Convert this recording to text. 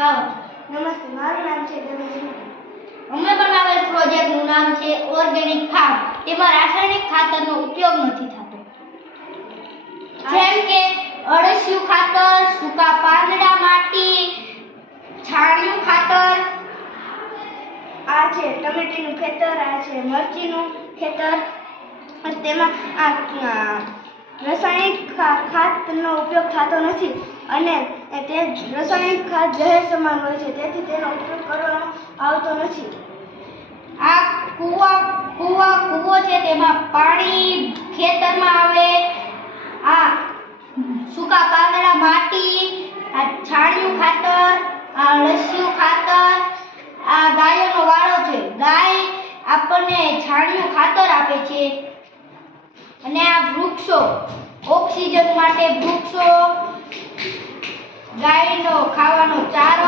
કાવત. નમસ્તે, મારું નામ છે ગણેશ. અમે બનાવેલ પ્રોજેક્ટનું નામ છે ઓર્ગેનિક ફાર્મ. તેમાં રાસાયણિક ખાતરનો ઉપયોગ નથી થતો, જેમ કે અળસિયું ખાતર, સૂકા પાંદડા, માટી, છાણિયું ખાતર. આ છે ટમેટીનું ખેતર, આ છે મરચીનું ખેતર. તેમાં રાસાયણિક ખાતરનો ઉપયોગ થતો નથી અને તે રાસાયણિક ખાત ઝેર સમાન હોય છે, તેથી તેનો ઉપયોગ કરવામાં આવતો નથી. આ કૂવો છે, તેમાં પાણી ખેતરમાં આવે. આ સૂકા પાંદડા, માટી, આ છાણિયું ખાતર, આ અળસિયું ખાતર. આ ગાયોનો વાળો છે, ગાય આપણને છાણિયું ખાતર આપે છે. અને આ વૃક્ષો, ઓક્સિજન માટે વૃક્ષો, ગાયનો ખાવાનો ચારો.